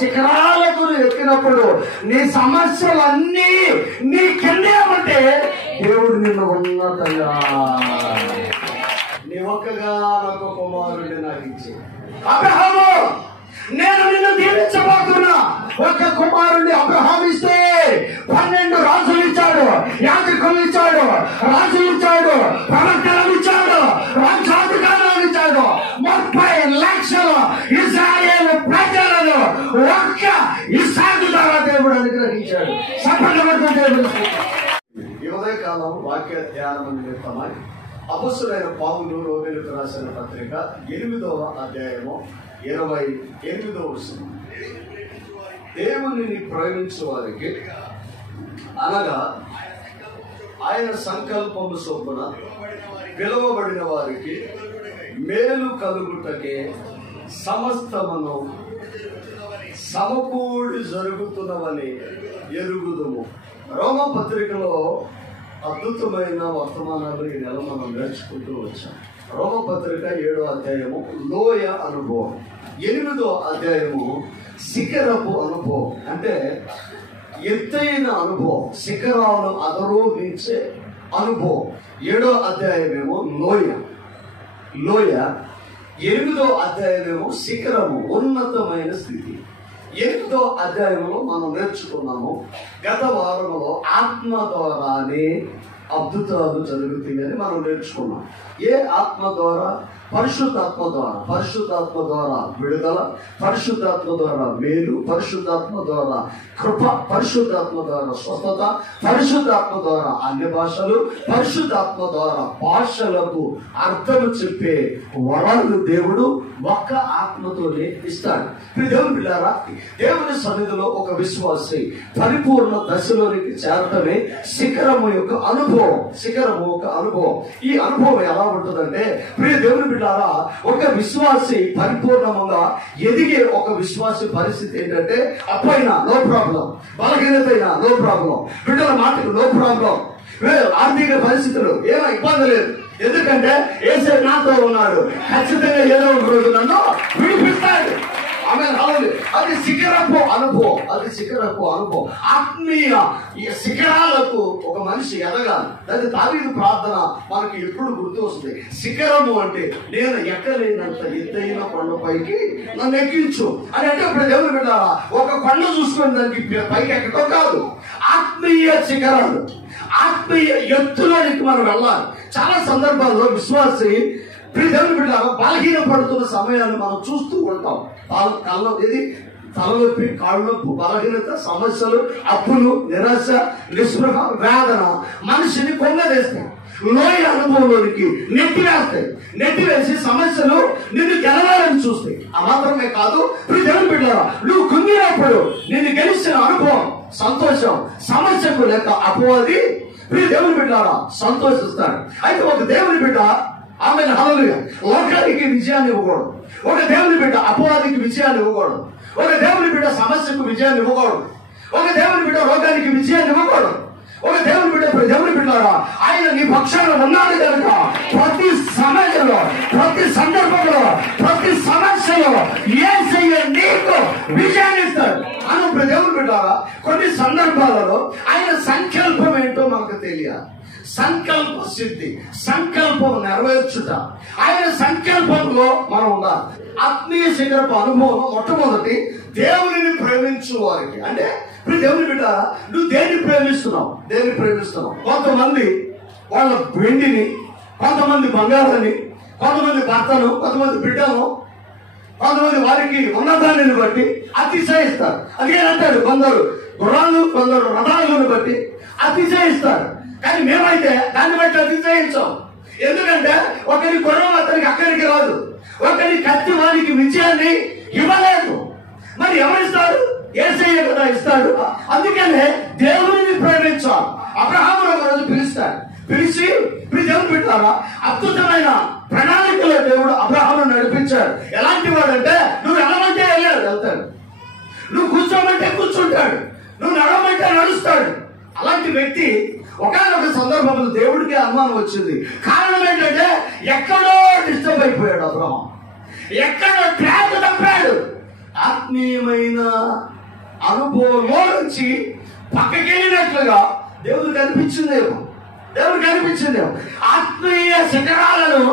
శిఖరాలకు ఎక్కినప్పుడు నీ సమస్యలన్నీ నీ కిందే ఉంటే దేవుడు నిన్ను ఉన్నతంగా నీ ఒక్కగానొక్క కుమారుడిని నాకు ఇచ్చి అబ్రహాము నేను నిన్ను దీవించబోతున్నా. ఒక కుమారుడిని అబ్రహాము ఇస్తే 12 రాజులు ఇచ్చాడు, యాజకులు ఇచ్చాడు, రాజులు ఇచ్చాడు, ప్రవక్తలను ఇచ్చాడు, రాజ్యాధికారులను ఇచ్చాడు. 30 లక్షల ఇశ్రాయేలు ప్రజలను ఒక్క ఇస్సాకు ద్వారా దేవుడు అనుగ్రహించాడు. ఈ ఉదయకాలం వాక్య ధ్యానం నిమిత్తమై అపొస్తలుడైన పౌలు రోమీయులకు రాసిన పత్రిక 8వ అధ్యాయము 28వ వచనం. దేవునిని ప్రేమించు వారికి అనగా ఆయన సంకల్పము చొప్పున పిలువబడిన వారికి మేలు కలుగుటకే సమస్తమును సమకూడి జరుగుతున్నవని ఎరుగుదుము. రోమ పత్రికలో అద్భుతమైన వర్తమానాలు ఈ నెల మనం నేర్చుకుంటూ వచ్చాం. రోమపత్రిక 7వ అధ్యాయము లోయ అనుభవం, 8వ అధ్యాయము శిఖరపు అనుభవం, అంటే ఎత్తైన అనుభవం, శిఖరాలను అధిరోహించే అనుభవం. 7వ అధ్యాయమేమో లోయ, 8వ అధ్యాయమేమో శిఖరము, ఉన్నతమైన స్థితి. 8వ అధ్యాయంలో మనం నేర్చుకున్నాము, గత వారంలో ఆత్మ ద్వారానే అద్భుతాలు జరుగుతాయని మనం నేర్చుకున్నాం. ఏ ఆత్మ ద్వారా? పరిశుద్ధాత్మ ద్వారా. పరిశుద్ధాత్మ ద్వారా విడుదల, పరిశుద్ధాత్మ ద్వారా మేలు, పరిశుద్ధాత్మ ద్వారా కృప, పరిశుద్ధాత్మ ద్వారా స్వస్థత, పరిశుద్ధాత్మ ద్వారా అన్య భాషలు, పరిశుద్ధాత్మ ద్వారా భాషలకు అర్థము చెప్పే వరాలు దేవుడు ఒక్క ఆత్మతోనే ఇస్తాడు. దేవుని పిల్లారా, దేవుని సన్నిధిలో ఒక విశ్వాసి పరిపూర్ణ దశలోనికి చేరటమే శిఖరము యొక్క అనుభవం. శిఖరము ఒక అనుభవం. ఈ అనుభవం ఎలా ఉంటుందంటే, ప్రియ దేవుని బిడ్డారా, ఒక విశ్వాసి పరిపూర్ణంగా ఎదిగే ఒక విశ్వాసి పరిస్థితి ఏంటంటే, అప్పైనా నో ప్రాబ్లం, బలహీనత అయినా నో ప్రాబ్లం, బిడ్డల మాటకు నో ప్రాబ్లం, ఆర్థిక పరిస్థితులు ఏమో ఇబ్బంది లేదు. ఎందుకంటే యేసే నాతో ఉన్నాడు, ఖచ్చితంగా ఏదో ఒక రోజు నన్ను విడిపిస్తాడు. అది శిఖరపు అనుభవం, అది శిఖరపు అనుభవం. ఆత్మీయ శిఖరాలకు ఒక మనిషి ఎదగాలి. అది దావీదు ప్రార్థన మనకి ఎప్పుడు గుర్తు వస్తుంది. శిఖరము అంటే నేను ఎక్కలేనంత ఎత్తైన కొండపైకి నన్ను ఎక్కించు అని. అంటే ఇప్పుడు దేవుని బిడ్డారా, ఒక కొండ చూసుకొని దానికి పైకి ఎక్కడం కాదు, ఆత్మీయ శిఖరాలు, ఆత్మీయ ఎత్తులోనికి మనం వెళ్ళాలి. చాలా సందర్భాల్లో విశ్వాసి దేవుని బిడ్డారా బలహీన పడుతున్న సమయాన్ని మనం చూస్తూ ఉంటాం. తలనొప్పి, కాళ్ళు నొప్పి, బలహీనత, సమస్యలు, అప్పులు, నిరాశ, నిస్పృహ, వేదన మనిషిని కొంగదేస్తాయి. లోయ అనుభవంలోనికి నెట్టివేసి సమస్యలు నిన్ను గెలవాలని చూస్తాయి. ఆ మాత్రమే కాదు, దేవుని బిడ్డారా, నువ్వు కుంగినప్పుడు నిన్ను గెలిచిన అనుభవం, సంతోషం, సమస్యకు లేక అపవాది దేవుని బిడ్డారా సంతోషిస్తాడు. అయితే ఒక దేవుని బిడ్డ ఆమె హల్లెలూయా లోకానికి విజయాన్ని ఇవ్వకూడదు. ఒక దేవుని బిడ్డ అపవాదికి విజయాన్ని ఇవ్వకూడదు. ఒక దేవుని బిడ్డ సమస్యకు విజయాన్ని ఇవ్వకూడదు. ఒక దేవుని బిడ్డ రోగానికి విజయాన్ని ఇవ్వకూడదు. ఒక దేవుని బిడ్డ దేవుని బిడ్డారా ఆయన నీ పక్షాన ఉన్నాడు కనుక ప్రతి సమయంలో, ప్రతి సందర్భంలో, ప్రతి సమస్యలో యేసయ్య నీకు విజయాన్ని ఇస్తాడు. మనం దేవుని బిడ్డారా కొన్ని సందర్భాలలో ఆయన సంకల్పం ఏంటో మనకు తెలియాలి. సంకల్ప సిద్ధి, సంకల్పం నెరవేర్చుట, ఆయన సంకల్పంలో మనం ఉండాలి. ఆత్మీయ శిఖరపు అనుభవం మొట్టమొదటి దేవునిని ప్రేమించు వారికి. అంటే ఇప్పుడు దేవుని బిడ్డ నువ్వు దేన్ని ప్రేమిస్తున్నావు? దేన్ని ప్రేమిస్తున్నావు? కొంతమంది వాళ్ళ వెండిని, కొంతమంది బంగారాన్ని, కొంతమంది భర్తను, కొంతమంది బిడ్డను, కొంతమంది వారికి ఉన్నదాన్ని బట్టి అతిశయిస్తారు. అందుకేనంటాడు కొందరు గుర్రాలు, కొందరు రథాలను బట్టి అతిశయిస్తారు. కానీ మేమైతే దాన్ని బట్టి అతిశయించాం. ఎందుకంటే ఒకరి గుర్రం అతనికి అక్కడికి రాదు, ఒకరి కత్తి వారికి విజయాన్ని ఇవ్వలేదు. మరి ఎవరిస్తాడు? యేసయ్య కదా ఇస్తాడు. అందుకనే దేవుడిని ప్రేమించాలి. అబ్రహామును ఒక రోజు పిలుస్తాడు. పిలిచి దేవుడు పెట్టారా అద్భుతమైన ప్రణాళికలో దేవుడు అబ్రహామును నడిపించాడు. ఎలాంటి వాడంటే నువ్వు వెళ్ళమంటే వెళ్తాడు, నువ్వు కూర్చోమంటే కూర్చుంటాడు, నువ్వు నడవమంటే నడుస్తాడు. అలాంటి వ్యక్తి ఒకనొక సందర్భంలో దేవుడికి అనుమానం వచ్చింది. కారణం ఏంటంటే ఎక్కడో డిస్టర్బ్ అయిపోయాడు అబ్రహాం, ఎక్కడో ట్రాక్ తప్పాడు. ఆత్మీయమైన అనుభవంలో నుంచి పక్కకెళ్ళినట్లుగా దేవుడు కనిపించిందేమో. ఆత్మీయ శిఖరాలను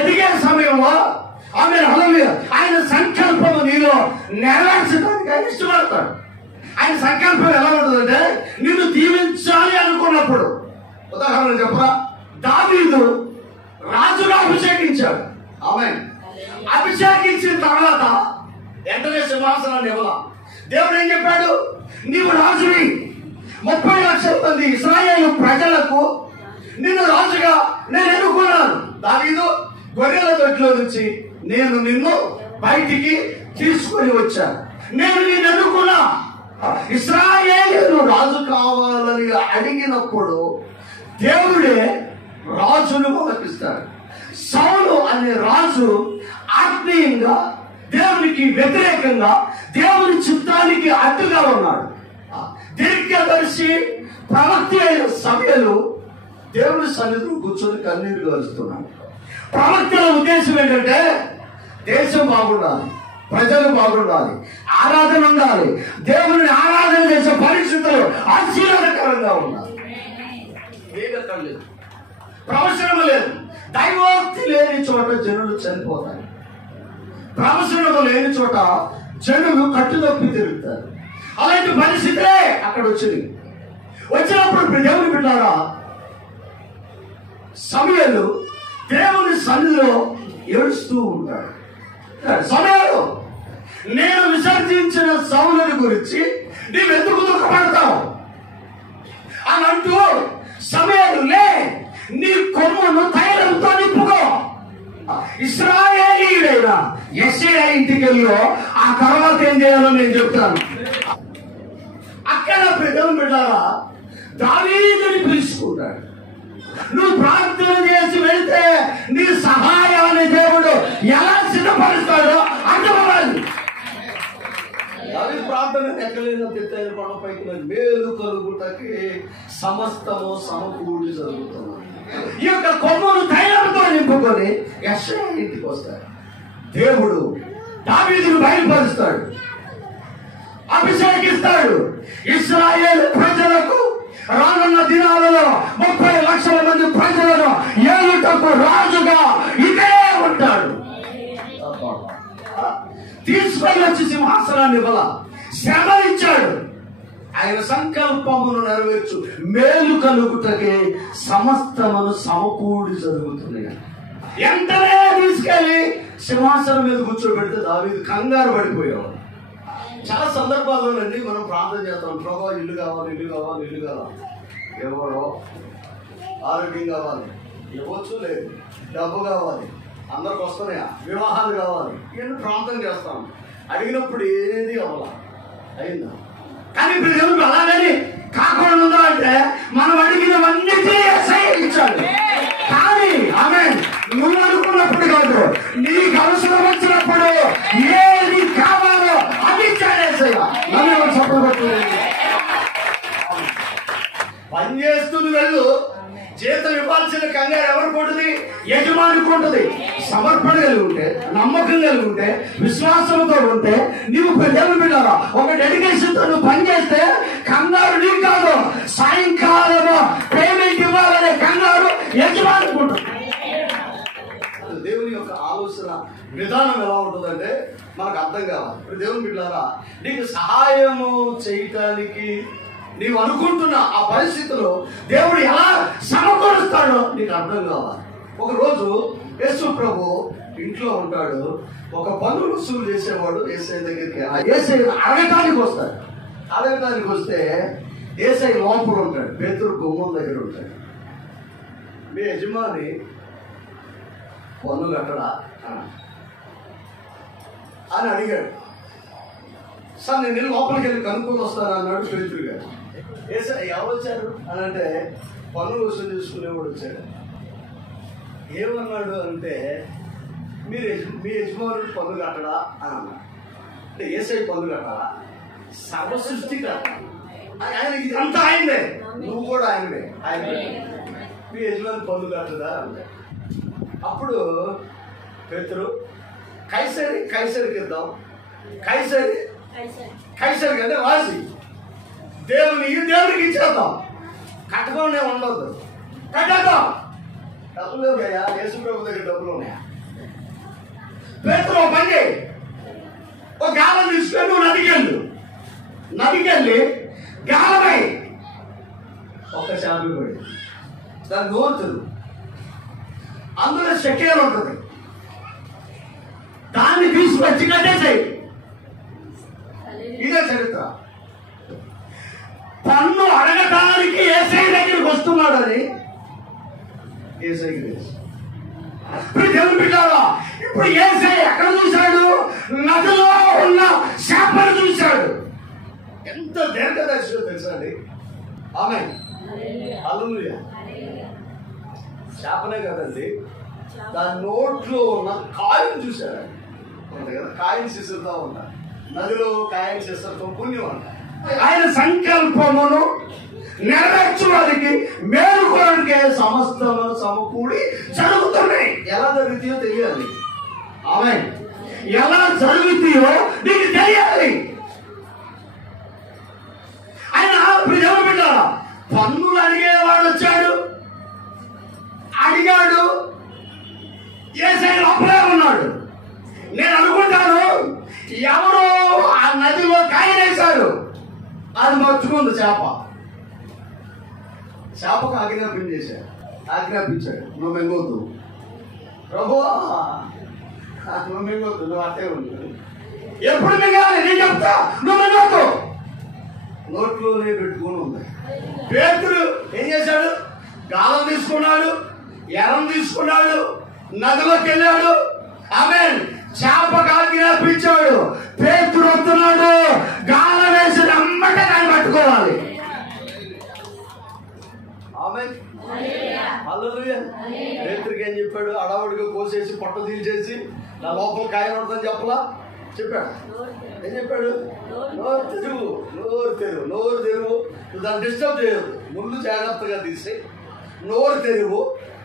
ఎదిగే సమయంలో ఆయన సంకల్పము నీలో నెరవేర్చడానికి ఆయన ఇష్టపడతాడు. ఆయన సంకల్పం ఎలా ఉంటుందంటే నిన్ను దీవించాలి అనుకున్నప్పుడు, ఉదాహరణ చెప్పరా, దావీదు రాజుగా అభిషేకించాడు. ఆమేన్. అభిషేకించిన తర్వాత వెంటనే సింహాసనాన్ని ఇవ్వాల. దేవుడు ఏం చెప్పాడు? నీవు రాజువి, 30 లక్షల మంది ఇశ్రాయేలు ప్రజలకు నిన్ను రాజుగా నేను ఎన్నుకున్నాను. దావీదు, గొర్రెల దొడ్లో నుంచి నేను నిన్ను బయటికి తీసుకొని వచ్చాను. నేను నిన్ను ఎన్నుకున్నా. ఇశ్రాయేలు రాజు కావాలని అడిగినప్పుడు దేవుడే రాజును మొదటిస్తాడు. సౌలు అనే రాజు ఆత్మీయంగా దేవునికి వ్యతిరేకంగా దేవుని చిత్తానికి అడ్డుగా ఉన్నాడు. దీర్ఘదర్శి ప్రవక్త అయిన సమయంలో దేవుని సన్నిధిలో కూర్చొని కన్నీరు కలుస్తున్నాడు. ప్రవక్తల ఉద్దేశం ఏంటంటే దేశం బాగుండాలి, ప్రజలు బాగుండాలి, ఆరాధన ఉండాలి, దేవుని ఆరాధన చేసే పరిస్థితులు ఆశీర్వాదకరంగా ఉండాలి. ఏదక్కడ లేదు, ప్రవచనం లేదు, దైవోక్తి లేని చోట జనులు చనిపోతారు. ప్రవచనము లేని చోట జనులు కట్టుదప్పి తిరుగుతారు. అలాంటి పరిస్థితే అక్కడ వచ్చినప్పుడు దేవుని బిడ్డారా, సమయాలు దేవుని సన్నిధిలో ఏడుస్తూ ఉంటాడు. సమయాలు నేను విసర్జించిన సౌలుని గురించి నీవెందుకు దుఃఖపడతావు అని అంటూ, సమయాలు లే, నీ కొమ్మును తైలంతో నింపుకో. ఇశ్రాయేలీయుడైన యెషయా ఇంటికి వెళ్ళో ఆ తర్వాత ఏం చేయాలో నేను చెప్తాను. అక్కడ పెద్దలు బిడ్డారా దావీదుని పిలుచుకుంటాడు. నువ్వు ప్రార్థన చేసి వెళ్తే నీ సహాయాన్ని దేవుడు ఎలా సిద్ధపరుస్తాడో అర్థమవ్వాలి. దావీదు ప్రార్థన ఎక్కలేని పెద్దయిన కొండపైకి మేలు కలుగుటకి సమస్తము సమకూడి జరుగుతున్నాయి. ఈ యొక్క కొమ్మును తైలంతో నింపుకొని యెషయా ఇంటికి వస్తాడు. దేవుడు దావీదును బయలుపరుస్తాడు, అభిషేకిస్తాడు. ఇశ్రాయేలు ప్రజలకు రానున్న దినాలలో 30 లక్షల మంది ప్రజలను ఏలుటకు రాజుగా ఇదే ఉంటాడు. తీసుకొని వచ్చి సింహాసనాన్ని ఇవ్వాల, శ్రమ ఇచ్చాడు. ఆయన సంకల్పమును నెరవేర్చు మేలు కలుగుటకే సమస్తమును సమకూడి జరుగుతున్నాయి. ఎంతనే తీసుకెళ్లి సింహాసనం మీద కూర్చోబెడితే దావీదు కంగారు పడిపోయాడు. చాలా సందర్భాల్లోనండి మనం ప్రార్థన చేస్తాం, ప్రభా ఇల్లు కావాలి, ఇల్లు కావాలి, ఇల్లు కావాలి. ఎవరో ఆరోగ్యం కావాలి, ఇవ్వచ్చు, లేదు డబ్బు కావాలి, అందరికి వస్తున్నాయా, వివాహాలు కావాలి, ఇవన్నీ ప్రార్థన చేస్తాం. అడిగినప్పుడు ఏది అవ్వాల, అయిందా? కానీ ఇప్పుడు దేవుడు అలాగని కాకుండా ఉందా అంటే మనం అడిగినవన్నిటినీ యేసయ్య ఇచ్చాడు. కానీ ఆమె నువ్వు అనుకున్నప్పుడు కాదు, నీకు అవసరం వచ్చినప్పుడు ఏది కావాలో అది ఇచ్చాడు యేసయ్య. నన్ను చెప్పబట్టు పని చేస్తుంది వెళ్ళు, జీతం ఇవ్వాల్సిన కంగారు ఎవరికి ఉంటుంది? యజమానికి ఉంటుంది. సమర్పణ కలిగి ఉంటే, నమ్మకం కలిగి ఉంటే, విశ్వాసంతో ఉంటే, నీవు దేవుని బిడ్డరా ఒక డెడికేషన్ తో నువ్వు పని చేస్తే కంగారు నీకు కాదు. సాయంకాలము పేమెంట్ ఇవ్వాలనే కంగారు యజమానికి ఉంటుంది. దేవుని యొక్క ఆలోచన విధానం ఎలా ఉంటుందంటే మనకు అర్థం కావాలి. ఇప్పుడు దేవుని బిడ్డలారా నీకు సహాయము చేయటానికి నీవు అనుకుంటున్న ఆ పరిస్థితిలో దేవుడు ఎలా సమకూరుస్తాడో నీకు అర్థం కావాలి. ఒకరోజు యేసు ప్రభు ఇంట్లో ఉంటాడు. ఒక పన్ను వసూలు చేసేవాడు యేసయ్య దగ్గరికి యేసయ్య అడగటానికి వస్తాడు. అడగటానికి వస్తే యేసయ్య లోపల ఉంటాడు, పేతురు గుమ్మం దగ్గర ఉంటాడు. మీ యజమాని పన్ను కట్టడా అని అడిగాడు. సార్ నేను లోపలికి వెళ్ళి కనుక్కొని వస్తాను అన్నాడు పేతురు గారు. ఎవరు వచ్చారు అని అంటే పన్ను వసూలు చేసుకునేవాడు వచ్చాడు. ఏమన్నాడు అంటే మీ యజమానుడు పన్ను కట్టడా అని అన్నాడు. అంటే యేసయ్య పన్ను కట్టాలా? సర్వ సృష్టి కట్టాలి, ఆయన ఇదంతా ఆయనే, నువ్వు కూడా ఆయనవే. ఆయన మీ యజమాని పన్ను కట్టదా అంటే అప్పుడు పేతురు కైసరికి ఇద్దాం, కైసరి అంటే రాసి దేవునికి ఇచ్చేద్దాం, కట్టుకోనే ఉండదు, కట్టేద్దాం. డబ్బులు ఉన్నాయా? యేసు ప్రభు దగ్గర డబ్బులు ఉన్నాయా? పేతురు పని చేయి, ఒక గాలం తీసుకొని నువ్వు నదికెళ్ళి గాలమై ఒక్క చేపలు పడి దాన్ని నోరుతుంది, అందులో షకేలు ఉంటుంది, దాన్ని తీసుకొచ్చి కట్టేసాయి. ఇదే చరిత్ర. పన్ను అడగటానికి ఏసై దగ్గరికి వస్తున్నాడని ఏసైకి తెలుసు. దేవుని బిడ్డలారా, ఇప్పుడు ఏసై ఎక్కడ చూశాడు? నదిలో ఉన్న చేపను చూశాడు. ఎంత దీర్ఘదర్శిలో తెలుసా అండి? ఆమేన్, హల్లెలూయా. చేపనే కదండి, దాని నోట్లో ఉన్న కాయను చూశాడు కదా. కాయను శిశుతో ఉంటారు, నదిలో కాయను శిశుతో పుణ్యం అంటారు. ఆయన సంకల్పమును నెరవేర్చడానికి మేలుకోవడానికి సమస్తము సమకూడి జరుగుతున్నాయి. ఎలా జరుగుతాయో తెలియాలి. ఆమేన్. ఎలా జరుగుతాయో నీకు తెలియాలి. ఆయన ప్రజల బిడ్డ పన్నులు అడిగేవాడు వచ్చాడు, అడిగాడు, యేసయ్య లోపలే ఉన్నాడు. నేను అనుకుంటాను ఎవరో ఆ నదిలో కాయనేశారు, అది మర్చుకుంది చేపకు ఆజ్ఞాపించాడు, నువ్వు మింగొద్దు ప్రభువా, నువ్వు మింగొద్దు, నువ్వు అట్టే ఉంది. ఎప్పుడు మింగాలి? నేను చెప్తా, నువ్వు మింగొద్దు. నోట్లోనే పెట్టుకుని ఉంది. పేతురు ఏం చేశాడు? గాలం తీసుకున్నాడు, ఎరం తీసుకున్నాడు, నదిలోకి వెళ్ళాడు. ఆమేన్. చేపకు ఆజ్ఞాపించాడు. పేతురు వస్తున్నాడు, గాలం వేసిన అమ్మటే దాన్ని పట్టుకోవాలి. ఆమేన్, హల్లెలూయా. పేతురుకి ఏం చెప్పాడు? అడవుడిగా కోసేసి పొట్ట తీసేసి నా లోపల కాయ పడుతుందని చెప్పలా? చెప్పాడు. ఏం చెప్పాడు? నోరు తెరువు. నువ్వు దాన్ని డిస్టర్బ్ చేయదు, ముందు జాగ్రత్తగా తీసి నోరు తెరువు,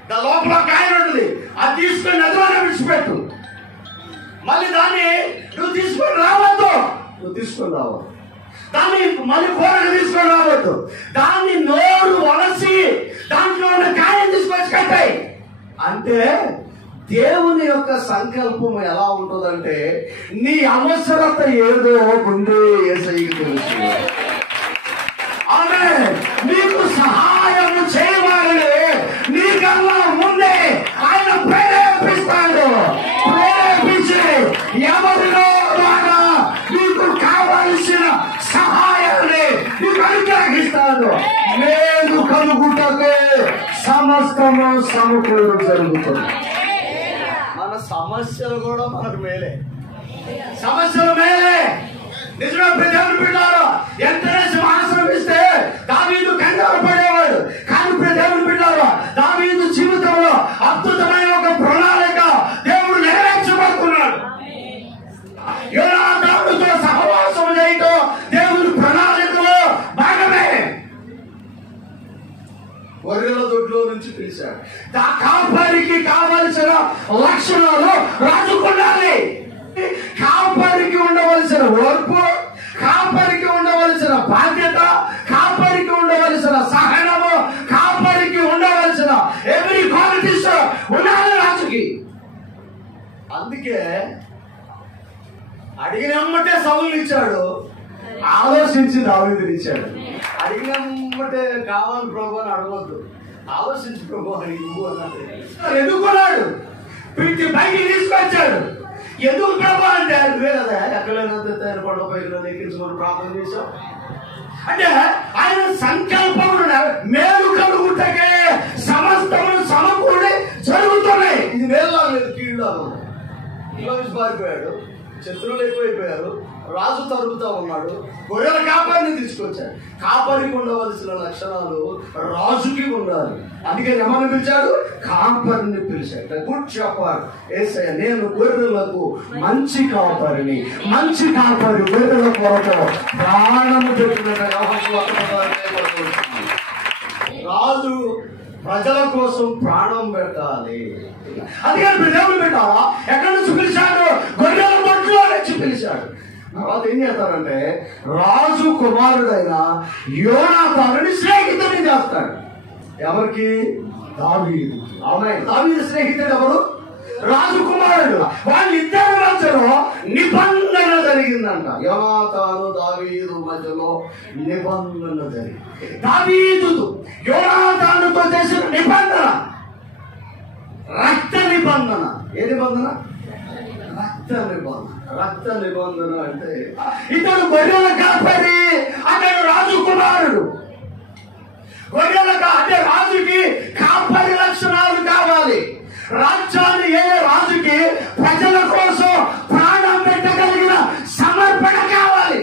దాని లోపల కాయ ఉంటుంది, అది తీసుకొని నదిలోనే విడిచిపెట్టు. మళ్ళీ దాన్ని నువ్వు తీసుకొని రావద్దు, దాన్ని మళ్ళీ కూరగా తీసుకొని రావద్దు. దాన్ని నోరు వలసి దాంట్లో ఉన్న కాయం తీసుకొచ్చి కట్టాయి. అంటే దేవుని యొక్క సంకల్పం ఎలా ఉంటుందంటే, నీ అవసరత ఏదో ముందే యేసయ్యకి తెలుసు. ఆమె నీకు సహాయం చేయవాలని నీకన్నా ముందే ఆయన ప్రేరేపిస్తాడు. ప్రేరేపించి ఎవరిలో ద్వారా నీకు కావలసిన సహాయాన్ని నీకు అనుగ్రహిస్తాడు. మేలు కలుగుటకే సమస్తము సమకూరు జరుగుతుంది. మన సమస్యలు కూడా మనకు మేలే, సమస్యలు మేలే. నిజమే దేవుని బిడ్డలారా, ఎంతనే సింహాసనం ఇస్తే దావీదు కంగారు పడేవాడు. కానీ దేవుని బిడ్డలారా, దావీదు జీవితంలో అద్భుతమైన ఒక ప్రణాళిక దేవుడు నెరవేర్చబడుతున్నాడు. యోనాతానుతో సహవాసం చేయటం దేవుని ప్రణాళికలో భాగమే. గొర్రెల దొడ్లో నుంచి పిలిచాడు. కాపరికి కావలసిన లక్షణాలు రాజుకుండాలి. కాపరికి ఉండవలసిన ఓర్పు, కాపరికి ఉండవలసిన బాధ్యత, కాపరికి ఉండవలసిన సహనము, కాపరికి ఉండవలసిన ఎవ్రీ క్వాలిటీస్ ఉండాలి రాజుకి. అందుకే అడిగినమ్మటే సౌలుని ఇచ్చాడు, ఆలోచించి దావీదుని ఇచ్చాడు. అడిగినమ్మటే కావాలి ప్రభు అని అడగవద్దు, ఆలోచించి ప్రభు అని ఇవ్వు అన్నాడు. ఎదుర్కొన్నాడు, పిలిచి పైకి తీసుకొచ్చాడు. ఎందుకు ప్రభు అంటే నువ్వే కదా ఎక్కడైనా పడపైన ఎక్కించుకొని ప్రార్థన చేశావు అంటే ఆయన సంకల్పమును మేలు కలుగుటకే సమస్తమును సమకూడి జరుగుతున్నాయి. ఇది వేళ్ళ లేదు, కీళ్ళు పారిపోయాడు, శత్రువులు ఎక్కువైపోయారు, రాజు తరుగుతా ఉన్నాడు. గొర్రెల కాపరిని తీసుకొచ్చాడు. కాపరికి ఉండవలసిన లక్షణాలు రాజుకి ఉండాలి. అందుకే ఎవరిని పిలిచాడు? కాపరిని పిలిచాడు. గుడ్ షెపర్డ్ యేసయ్య, నేను గొర్రెలకు మంచి కాపరిని. మంచి కాపరి గొర్రెల కొరకు ప్రాణము పెట్టిన రాజు ప్రజల కోసం ప్రాణం పెట్టాలి. అందుకని దేవుడు పెట్టాలా ఎక్కడి నుంచి పిలిచాడు? గొర్రెల దొడ్లో నుంచి పిలిచాడు. తర్వాత ఏం చేస్తారంటే రాజు కుమారుడైన యోనాతానుని స్నేహితుడిని చేస్తాడు. ఎవరికి? దావీదు. దావీదు స్నేహితుడు ఎవరు? రాజు కుమారుడు. వాళ్ళిద్దరి మధ్యలో నిబంధన జరిగిందంట. యోనాతాను దావీదు మధ్యలో నిబంధన జరిగింది. దావీదు యోనాతానుతో చేసిన నిబంధన రక్త నిబంధన. ఏ నిబంధన? రక్త నిబంధన. రక్త నిబంధన అంటే ఇతడు గొర్రెల కాపరి, అతడు రాజు కుమారుడు. గొర్రెల అంటే రాజుకి కాపరి లక్షణాలు కావాలి. రాజ్యాన్ని ఏ రాజుకి ప్రజల కోసం ప్రాణం పెట్టగలిగిన సమర్పణ కావాలి.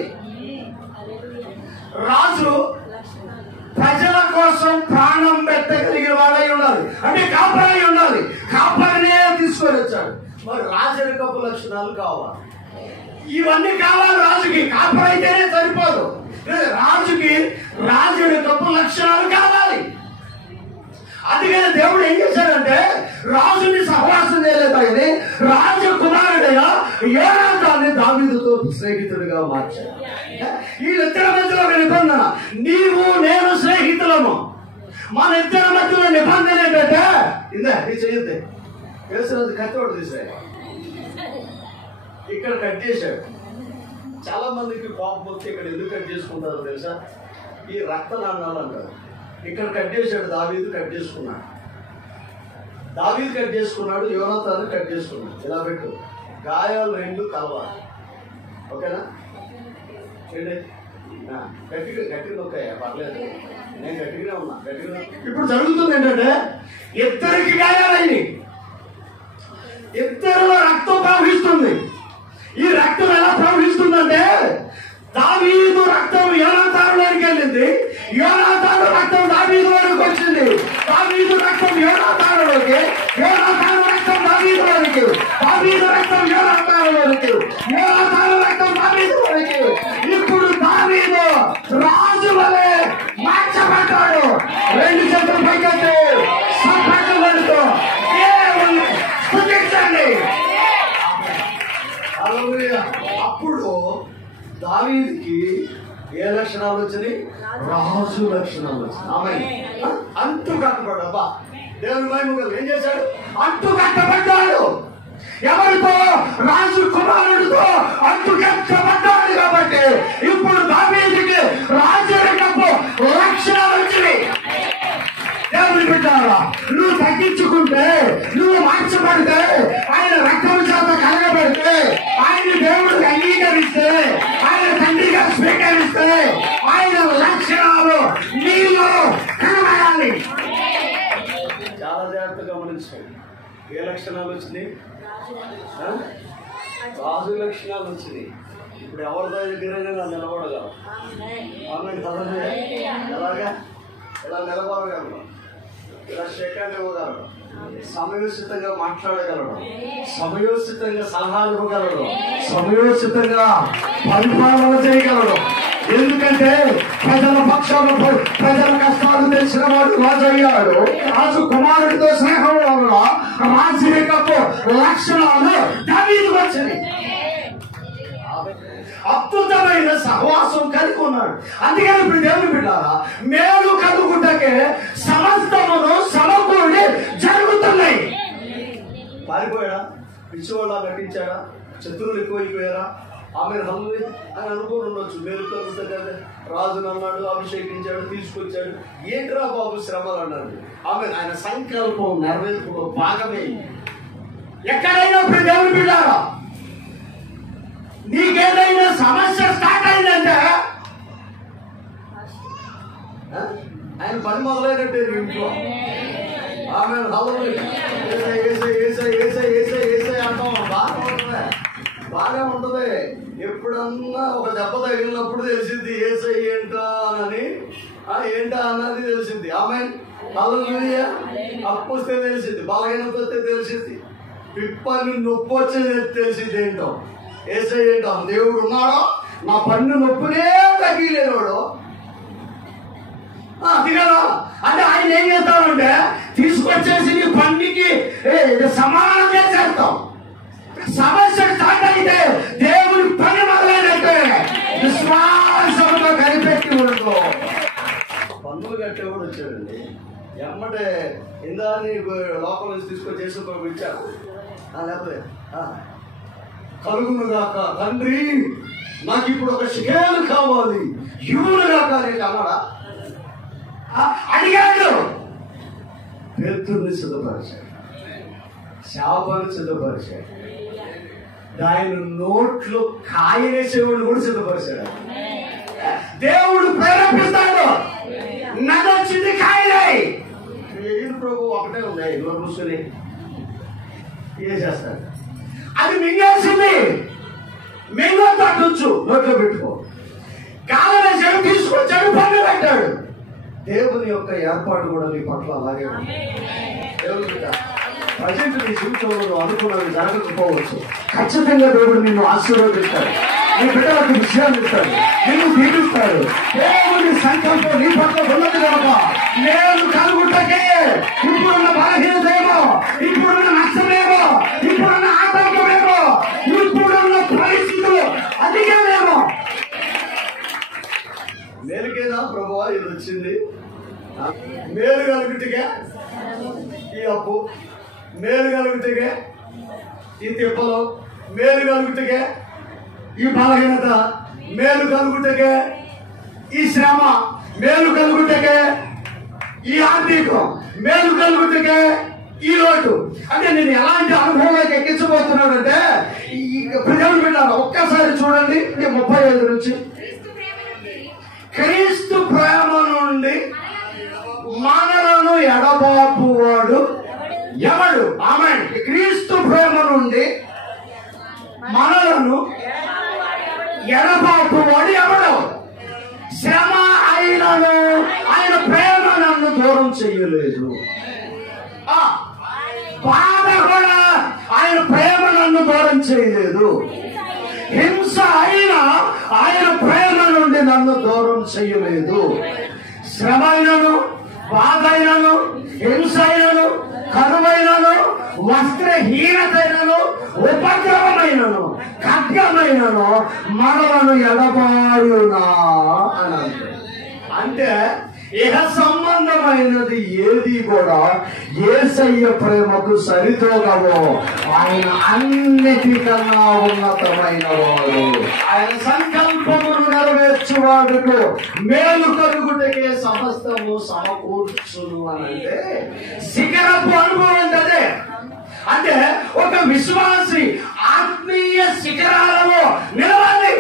రాజు ప్రజల కోసం ప్రాణం పెట్టగలిగిన వాడై ఉండాలి. అంటే కాపరి ఉండాలి. కాపరినే తీసుకొని వచ్చాడు. మరి రాజరికపు లక్షణాలు కావాలి. ఇవన్నీ కావాలి రాజుకి. కాపరి అయితేనే సరిపోదు. రాజుకి రాజరికపు లక్షణాలు కావాలి. అందుకని దేవుడు ఏం చేశాడంటే రాజుని సహవాసం చేయలేదు, కానీ రాజకుమారుడైన యోనాతాన్ని దావీదుతో స్నేహితుడిగా మార్చాడు. వీళ్ళిద్దరి మధ్యలో నిబంధన, నీవు నేను స్నేహితులము. మన ఇద్దరి మధ్యలో నిబంధన ఏంటంటే ఇదే నీ చేయొద్దే వేసినది కత్తోడు తీసాడు. ఇక్కడ కట్ చేశాడు. చాలా మందికి కోపం వస్తే ఇక్కడ ఎందుకు కట్ చేసుకుంటారో తెలుసా? ఈ రక్త నాణాలు అంటారు. ఇక్కడ కట్ చేశాడు. దావీదు కట్ చేసుకున్నాడు. దావీదు కట్ చేసుకున్నాడు. యోనాతాను కట్ చేసుకున్నాడు. ఇలా పెట్టు, గాయాలు రెండు కలవాలి. ఓకేనా? గట్టిగా గట్టిగా నొక్కాయా? పర్లేదు, నేను గట్టిగానే ఉన్నా. గట్టిగా ఇప్పుడు జరుగుతుంది ఏంటంటే ఇద్దరికి గాయాలైనవి. ఇద్దరిలో రక్తం ప్రవహిస్తుంది. ఈ రక్తం ఎలా ప్రవహిస్తుందంటే దావీదు రక్తం యోనాతానులోకి వెళ్ళింది, యోనాతాను రక్తం దావీదు వరకు వచ్చింది, దావీదు రక్తం యోనాతానులోకి, యోనాతాను రక్తం దావీదులోకి, దావీదు రక్తం యోనాతానులోకి, యోనాతాను రక్తం దావీదులోకి. ఇప్పుడు దావీదు రాజు వలె మార్చబడ్డాడు. రెండు చేతులు పైకెత్తి సపట్లు పడుతూ దేవుని స్తుతించండి. అప్పుడు దావీదుకి ఏ లక్షణాలు వచ్చినాయి? రాజు లక్షణాలు వచ్చినాయి. ఆమేన్. అంటూ కట్టబడ్డా. అబ్బా దేవుని మహిమ. ఏం చేశాడు? అంటూ కట్టబడ్డాడు. ఎవరితో? రాజు కుమారుడితో అంటూ కట్టబడ్డాడు. కాబట్టి ఇప్పుడు దావీదుకి రాజరికపు లక్షణాలు వచ్చినాయి. దేవుని బిడ్డారా, నువ్వు తగ్గించుకుంటే, నువ్వు మార్చబడితే, ఆయన రక్తం చేత కలగబడితే, ఆయన దేవుడికి అంగీకరిస్తే, ఆయన తండ్రిగా స్వీకరిస్తే, ఆయన లక్షణాలు నీలో కనబడాలి. చాలా జాగ్రత్తగా గమనించండి. ఏ లక్షణాలు వచ్చినాయి? రాజు లక్షణాలు వచ్చినాయి. ఇప్పుడు ఎవరితో దగ్గరైనా నా నిలబడగలరు. ఎలాగా? ఇలా నిలబడగలరు, ఇలా సెకండ్ ఇవ్వగలరు, సమయోచితంగా మాట్లాడగలడు, సమయోచితంగా సలహాలు ఇవ్వగలడు, సమయోచితంగా పరిపాలన చేయగలడు. ఎందుకంటే ప్రజల పక్షాలు, ప్రజల కష్టాలు తెలిసిన వాడు రాజు అయ్యాడు. రాజు కుమారుడితో స్నేహం వల్ల రాజరికపు లక్షణాలు దావీదుకు వచ్చాయి. అద్భుతమైన సహవాసం కలిగి ఉన్నాడు. అందుకని ఇప్పుడు దేవుని బిడ్డారా, మేలు కలుగుటకే సమస్తమును సమకూడి జరుగుతున్నాయి. పారిపోయాడా? పిచ్చివాళ్ళ నటించాడా? శత్రువులు ఎక్కువైపోయారా? ఆమె హల్లు అని అనుకోని ఉండొచ్చు. మేలు కలుగుతుంది కదా, రాజును అన్నాడు, అభిషేకించాడు, తీసుకొచ్చాడు. ఏంట్రా బాబు శ్రమలు అన్నాడు. ఆమె ఆయన సంకల్పం నెరవేర్పులో భాగమే. ఎక్కడైనా ఇప్పుడు దేవుని బిడ్డారా, నీకేదైనా సమస్య స్టార్ట్ అయిందంటే ఆయన పని మొదలైనట్టే ఇంట్లో. ఆమె అంటాం బాగా ఉంటది. ఎప్పుడన్నా ఒక దెబ్బ తగిలినప్పుడు తెలిసింది ఏసై ఏంటా అని, ఏంటా అన్నది తెలిసింది. ఆమె హల్లెలూయా. అప్పు వస్తే తెలిసింది, బలహీనత వస్తే తెలిసింది, పిప్పని నొప్పి వచ్చేది తెలిసింది. ఏంటో ఏసై ఏంటో, దేవుడు ఉన్నాడో, నా పన్ను నొప్పినే తగ్గిలేనోడు అది కదా. అంటే ఆయన ఏం చేస్తామంటే తీసుకొచ్చేసి నీ బండికి సమానం చేసేస్తాం. సమస్య స్టార్ట్ అయితే దేవుని పని మొదలైనట్టే. విశ్వాసంలో కనిపెట్టి ఉండదు. పన్నులు కట్టేవాడు వచ్చాడండి, ఎమ్మటే ఇందా లోపల నుంచి తీసుకొచ్చేసి ఇచ్చారు. లేకపోతే కలుగును గాక తండ్రి, నాకు ఇప్పుడు ఒక షేలు కావాలి, ఇవ్వును గాక నేను అన్నాడా? అడిగాడు. పేతుర్ని సిద్ధపరిచాడు, శాపాన్ని సిద్ధపరిచాడు, ఆయన నోట్లో కాయనేసేవాడిని కూడా సిద్ధపరిచాడు. దేవుడు ప్రేరేపిస్తాడు. నదొచ్చింది కాయలే. ఏది ప్రభు ఒకటే ఉన్నాయి, నోరు మూసుకొని ఏం చేస్తాడు? అది మింగేసింది, మింగో తట్టొచ్చు, నోట్లో పెట్టుకో. కాలం వేసాడు, తీసుకొచ్చాడు, పన్ను పెట్టాడు. దేవుని యొక్క ఏర్పాటు కూడా నీ పట్ల అలాగే ఉంది. దేవుని ప్రజెంట్ నీ జీవితంలో అనుకున్నది జరగకపోవచ్చు. ఖచ్చితంగా దేవుడు నిన్ను ఆశీర్వదిస్తాడు, నీ బిడ్డలకు విషయాలు ఇస్తాడు, నిన్ను దీవిస్తాడు. దేవుని సంకల్పం నీ పట్ల ఉన్నది కనుక నేను కలుగుటకే ఇప్పుడున్న బలహీనతేమో, ఇప్పుడున్న నష్టమేమో, ఇప్పుడున్న ఆటంకమేమో, ఇప్పుడున్న పరిస్థితులు అధికమేమో. మేలుకేనా ప్రభువా ఇది వచ్చింది? మేలు కలుగుటిగా ఈ అప్పు, మేలు కలుగుటిగా ఈ తిప్పలు, మేలు కలుగుటిగా ఈ బలహీనత, మేలు కలుగుటకే ఈ శ్రమ, మేలు కలుగుటకే ఈ ఆర్థికం, మేలు కలుగుటకే ఈ లోటు. అంటే నేను ఎలాంటి అనుభవంలోకి ఎక్కించబోతున్నాడు అంటే ఈ ప్రజలు విన్నారు. ఒక్కసారి చూడండి 35 నుంచి. క్రీస్తు ప్రేమ నుండి మనలను ఎడబాపువాడు ఎవడు? ఆమె క్రీస్తు ప్రేమ నుండి మనలను ఎడబాపువాడు ఎవడు? శ్రమ అయినను ఆయన ప్రేమ నన్ను దూరం చెయ్యలేదు. బాధ కూడా ఆయన ప్రేమ నన్ను దూరం చేయలేదు. హింస అయినా ఆయన ప్రేమ నుండి నన్ను దూరం చెయ్యలేదు. శ్రమ అయినను, బాధ అయినను, హింస అయినను, కరువైనను, వస్త్రహీనతైనను, ఉపద్రవమైనను, ఖడ్గమైనను మనలను ఎడబాయునా అని అంటే ఇహ సంబంధమైనది ఏది కూడా యేసయ్య ప్రేమకు సరితూగవు. ఆయన అన్నిటికన్నా ఉన్నతమైన వాడు. ఆయన సంకల్పమును నెరవేర్చువాడుకు మేలు కలుగుటకే సమస్తము సమకూర్చును అనంటే శిఖరపు అనుభవం అదే. అంటే ఒక విశ్వాసి ఆత్మీయ శిఖరాలలో నిలవాలి.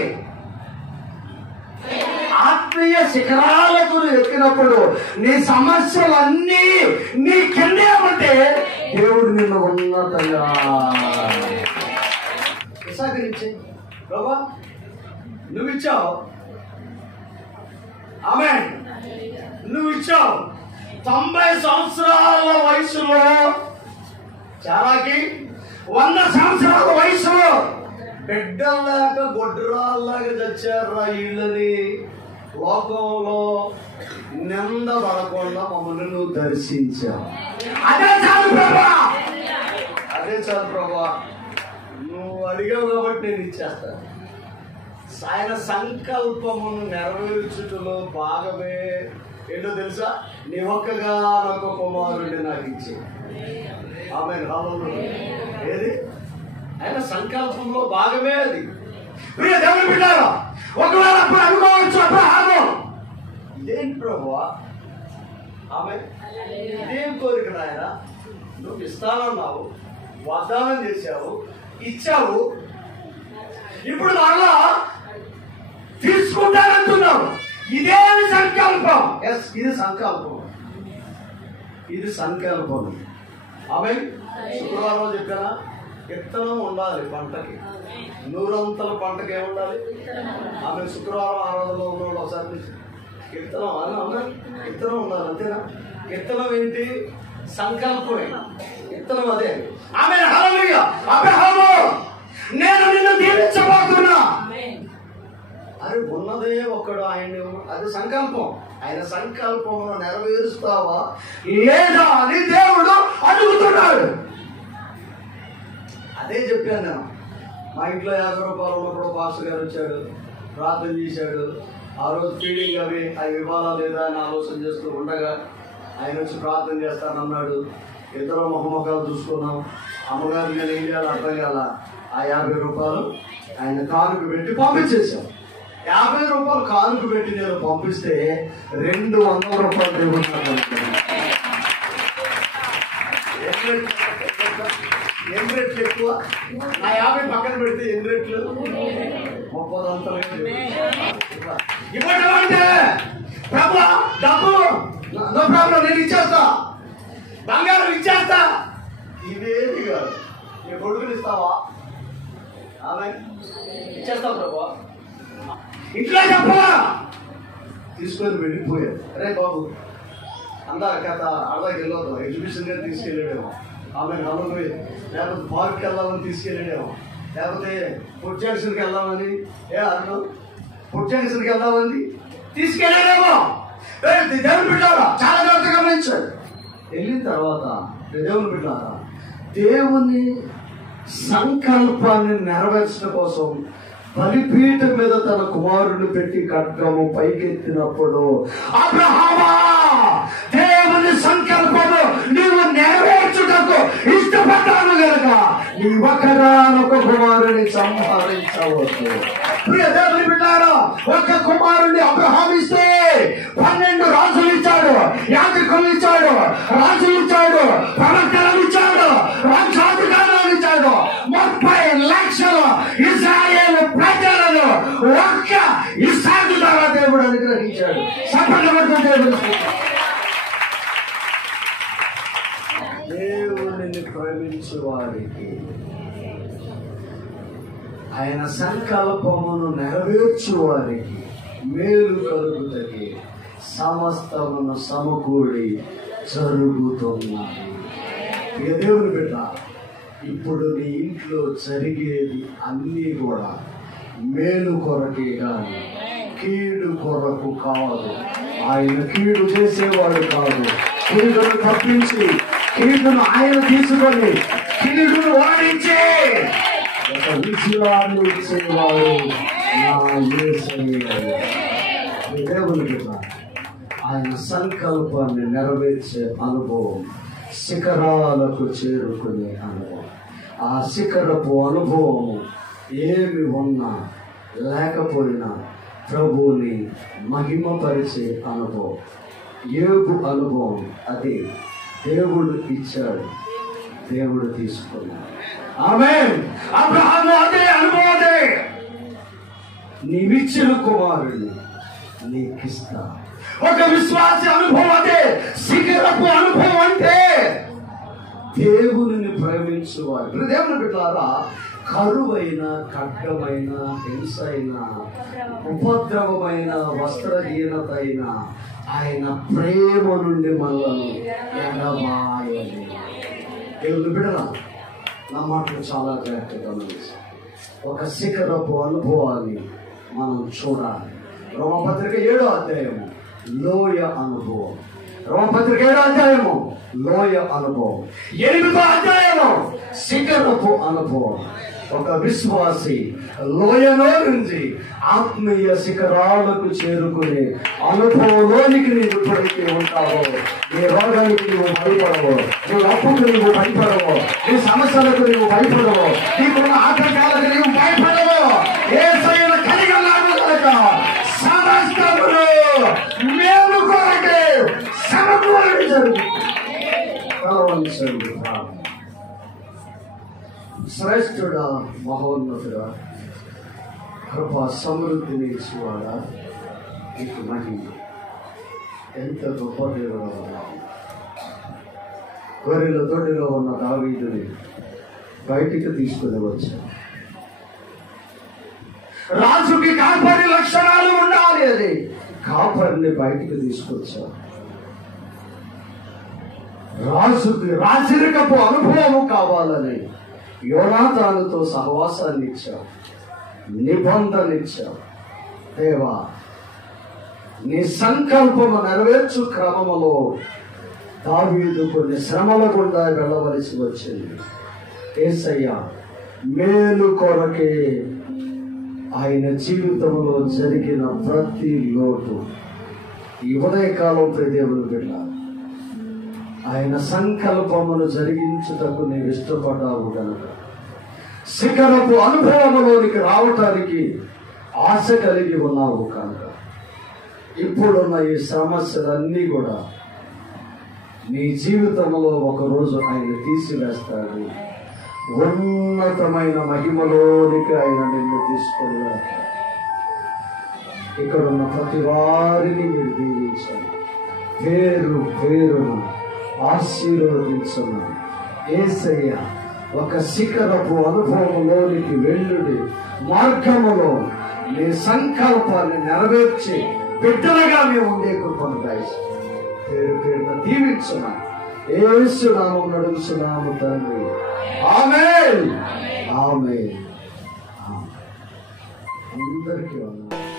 ఆత్మీయ శిఖరాలకు ఎక్కినప్పుడు నీ సమస్యలన్నీ నీ కిందే ఉంటే దేవుడు నిన్ను ఉన్నతంగా ప్రభా నువ్వు ఇచ్చావు. ఆమేన్. నువ్వు ఇచ్చావు. 90 సంవత్సరాల వయసులో, చాలాకి 100 సంవత్సరాల వయసులో బిడ్డల్లాగా గొడ్రాల్లాగా చచ్చారా వీళ్ళని లోకంలో నిందపడకుండా మమ్మల్ని నువ్వు దర్శించావు. అదే చాలు ప్రభా, అదే చాలు ప్రభా. నువ్వు అడిగావు కాబట్టి నేను ఇచ్చేస్తాను. ఆయన సంకల్పమును నెరవేర్చుటలో భాగమే ఏంటో తెలుసా? నీ ఒక్కగా నాకు కుమారుడిని నాకు ఇచ్చి. ఆమేన్. ఏది ఆయన సంకల్పంలో భాగమే అది. ప్రియ దేవుని బిడ్డలారా, ఒకవేళ అప్పుడు అనుకోవచ్చు అబ్రహాము ఇదేంటి ప్రభువా, ఆమె ఇదేం కోరిక నాయన, నువ్వు ఇస్తానన్నావు, వాగ్దానం చేశావు, ఇచ్చావు, ఇప్పుడు మరలా తీసుకుంటానంటున్నావు. ఇదేమి సంకల్పం? ఎస్, ఇది సంకల్పం, ఇది సంకల్పం. ఆమె శుక్రవారం చెప్పానా, విత్తనం ఉండాలి పంటకి. 100 పంటకి ఏముండాలి? ఆమె శుక్రవారం ఆరాధనలో ఉన్నాడు. ఒకసారి విత్తనం అన్నా, విత్తనం ఉండాలి, అంతేనా? విత్తనం ఏంటి? సంకల్పమే. విత్తనం అదే. ఆమె హల్లెలూయా. అబ్రహాము నేను నిన్ను దీవించబోతున్నా. అరే ఉన్నదే ఒక్కడు ఆయన, అది సంకల్పం. ఆయన సంకల్పమును నెరవేరుస్తావా లేదా అని దేవుడు అడుగుతున్నాడు. అదే చెప్పాను నేను. మా ఇంట్లో 50 రూపాయలు ఉన్నప్పుడు పాస్టర్ గారు వచ్చాడు, ప్రార్థన చేశాడు. ఆ రోజు ఫీడింగ్ అవి ఇవ్వాలా లేదా అని ఆలోచన చేస్తూ ఉండగా ఆయన వచ్చి ప్రార్థన చేస్తానన్నాడు. ఇద్దరు మొహముఖాలు చూసుకున్నాం. అమ్మగారు నేను ఏం చేయాలి అర్థం కాల. ఆ 50 రూపాయలు ఆయన కానుక పెట్టి పంపించేశాం. 50 రూపాయలు కానుక పెట్టి నేను పంపిస్తే 200 రూపాయలు దేవుడు ఎన్ని రెట్లు ఎక్కువ. నా 50 పక్కన పెడితే ఎన్ని రెట్లు? 30 అంతలు ఇవ్వడం అంటే ప్రభు డబ్బు నో ప్రాబ్లం, నేను ఇచ్చేస్తా, బంగారం ఇచ్చేస్తా. ఇవేది కాదు. నీ కొడుకుని ఇస్తావా? ఆమె ఇచ్చేస్తావు ప్రభు. ఇంట్లో చెప్పవా? తీసుకొని వెళ్ళిపోయాడు. అరే బాబు అందా కథ అర్థాకి వెళ్ళొద్దు. ఎగ్జిబిషన్ గారు తీసుకెళ్ళాడేమో, ఆమె నమ్మకం, లేకపోతే పార్క్కి వెళ్దామని తీసుకెళ్ళాడేమో, లేకపోతే ఫుడ్ జంక్షన్కి వెళ్దామని, ఫుడ్ జంక్షన్కి వెళ్దామని తీసుకెళ్ళాడేమో. దేవుని బిడ్డారా చాలా జాగ్రత్తగా గమనించాడు. వెళ్ళిన తర్వాత దేవుని బిడ్డారా దేవుని సంకల్పాన్ని నెరవేర్చడం కోసం బలిపీఠం మీద తన కుమారుడిని పెట్టి ఖడ్గము పైకెత్తినప్పుడు, అబ్రహామా దేవుని సంకల్పము నీవు నెరవేర్చుటకు ఇష్టపడ్డాను గనక నీ ఒకగానొక కుమారుని సంహరించవద్దు. ప్రియ దేవుని బిడ్డారా, ఒక కుమారుడిని అబ్రహాం ఇస్తే 12 రాజులు ఇచ్చాడు, యాజకులు ఇచ్చాడు, రాజులు ఇచ్చాడు, ప్రవక్తలను ఇచ్చాడు, రాజ్యాధికారులను ఇచ్చాడు. 30 లక్షల ఇశ్రాయేలు ప్రజలను ఒక్క ఇస్సాకు ద్వారా దేవుడు అనుగ్రహించాడు. దేవుడిని ప్రేమించే వారికి ఆయన సంకల్పమును నెరవేర్చు వారికి మేలు కలుగుతుంది, సమస్తమును సమకూడి జరుగుతున్నాయి. దేవుని బిడ్డ, ఇప్పుడు నీ ఇంట్లో జరిగేది అన్నీ కూడా మేలు కొరకే కానీ కీడు కొరకు కాదు. ఆయన కీడు చేసేవాడు కాదు. కీడును తప్పించి కీడును ఆయన తీసుకొని కీడును ఓడించి ఒక విజయాన్ని ఇచ్చేవాడు నా యేసయ్య. దేవుని బిడ్డ, ఆయన సంకల్పాన్ని నెరవేర్చే అనుభవం, శిఖరాలకు చేరుకునే అనుభవం. ఆ శిఖరపు అనుభవం ఏమి ఉన్నా లేకపోయినా ప్రభువుని మహిమపరిచే అనుభవం, యోబు అనుభవం. అది దేవుడు ఇచ్చాడు, దేవుడు తీసుకున్నాడు. ఆమేన్. అబ్రహాము అదే అనుభవమే. నీవిచ్చిన కుమారుడిని నీకిస్తా. ఒక విశ్వాస అనుభవం అదే శిఖరపు అనుభవం. అంటే దేవుని ప్రేమించువారు. దేవుని బిడ్డలారా, కరువైన, ఖడ్గమైన, హింసైన, ఉపద్రవమైన, వస్త్రహీనత అయిన ఆయన ప్రేమ నుండి మనలను ఎడబాయలేదు. దేవుని బిడ్డలా, నా మాటలు చాలా జాగ్రత్తగా గమనించి ఒక శిఖరపు అనుభవాన్ని మనం చూడాలి. రోమపత్రిక 7వ అధ్యాయము లోయ అనుభవం. రోమపత్రిక 7వ అధ్యాయము లోయ అనుభవం. 8వ అధ్యాయము శిఖరపు అనుభవం. ఒక విశ్వాసి లోయలో నుంచి ఆత్మీయ శిఖరాలకు చేరుకునే అనుభవంలోనికి నీవు ఎప్పుడైతే ఉంటావో, నీ రోగానికి నువ్వు భయపడవు, నీ అప్పుకు నువ్వు భయపడవు, నీ సమస్యలకు నువ్వు భయపడవు, నీకున్న ఆటంకాలకు నువ్వు భయపడవు. యేసయ్యను కలిగి ఉన్నావు కనుక సమస్తములు మేలు కొరకే సమకూడి జరుగుతుంది. శ్రేష్ఠుడా, మహోన్నతుడా, కృపా సమృద్ధిని ఇచ్చేవాడా, నీకు మహిమ. ఎంత గొప్ప దేవుడు. గొర్రెల తొడిలో ఉన్న దావీదుని బయటికి తీసుకుని వచ్చాడు. రాజుకి కాపరి లక్షణాలు ఉండాలి, అది కాపరిని బయటికి తీసుకొచ్చాడు. రాజుకి రాజరికపు అనుభవం కావాలని యోనాతానుతో సహవాసాన్ని ఇచ్చావు, నిబంధన ఇచ్చావు. దేవా, నీ సంకల్పము నెరవేర్చు క్రమములో దావీదు కొన్ని శ్రమల గుండా వెళ్ళవలసి వచ్చింది. యేసయ్య మేలు కొరకే ఆయన జీవితంలో జరిగిన ప్రతి లోటు ఈ ఉదయకాలం దేవుని బిడ్డ ఆయన సంకల్పమును జరిగించుటకు నీవు ఇష్టపడ్డావు కనుక శిఖరపు అనుభవములోనికి రావటానికి ఆశ కలిగి ఉన్నావు కనుక ఇప్పుడున్న ఈ సమస్యలన్నీ కూడా నీ జీవితంలో ఒకరోజు ఆయన తీసివేస్తాడు. ఉన్నతమైన మహిమలోనికి ఆయన నిన్ను తీసుకొని వెళ్తాడు. ఇక్కడున్న ప్రతి వారిని మీరు దీవించండి, పేరు పేరును ఆశీర్వదించండి. యేసయ్య ఒక శిఖరపు అనుభవంలోనికి వెళ్ళుడి మార్గములో నీ సంకల్పాన్ని నెరవేర్చి బిడ్డలుగా మేము ఉండే కృపను దయచేయండి. పేరు పేరున దీవించున్నాను, యేసు నామమున నడుచున్నాము తండ్రి. ఆమేన్. ఆమేన్. అందరికీ వందనాలు.